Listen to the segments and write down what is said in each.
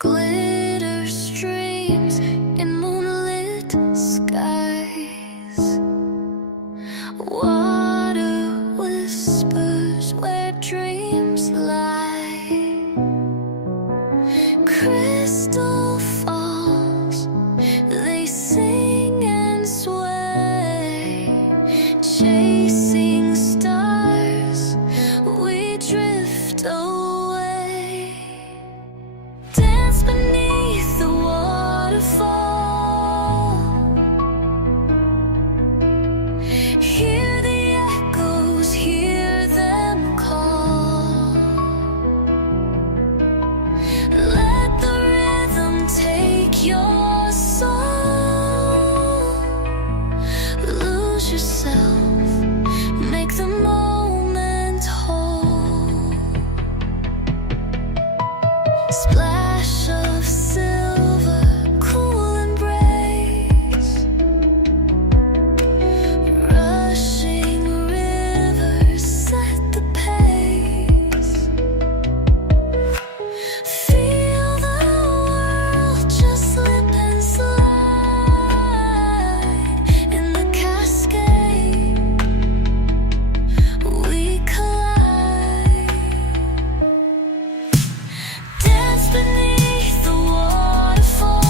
Glitter streams in moonlit skies. Water whispers where dreams lie. Crystal falls, they sing and sway. Chasing stars, we drift away. Dance beneath the waterfall. Hear the echoes, hear them call. Let the rhythm take your soul. Lose yourself, make the moment whole. Splash of silver, cool embrace. Rushing rivers set the pace. Feel the world just slip and slide. In the cascade, we collide. Dance beneath the waterfall.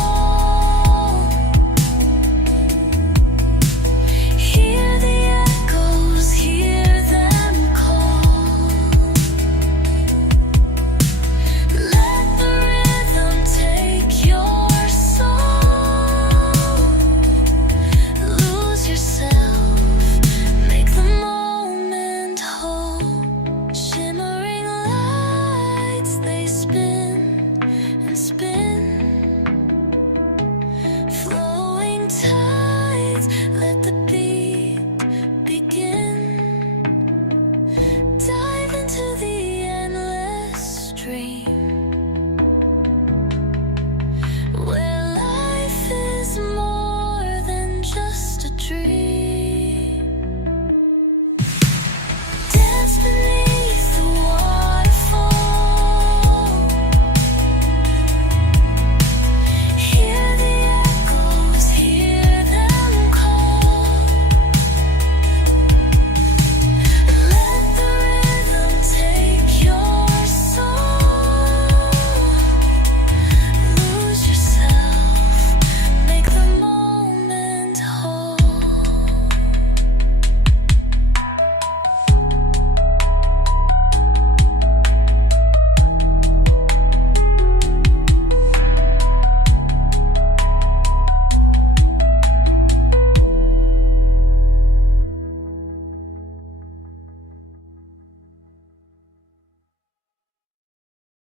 Hear the echoes, hear them call. Let the rhythm take your soul. Lose yourself, make the moment whole. Shimmering lights, they spin and spin. Flowing tides, let the beat begin. Dive into the endless stream.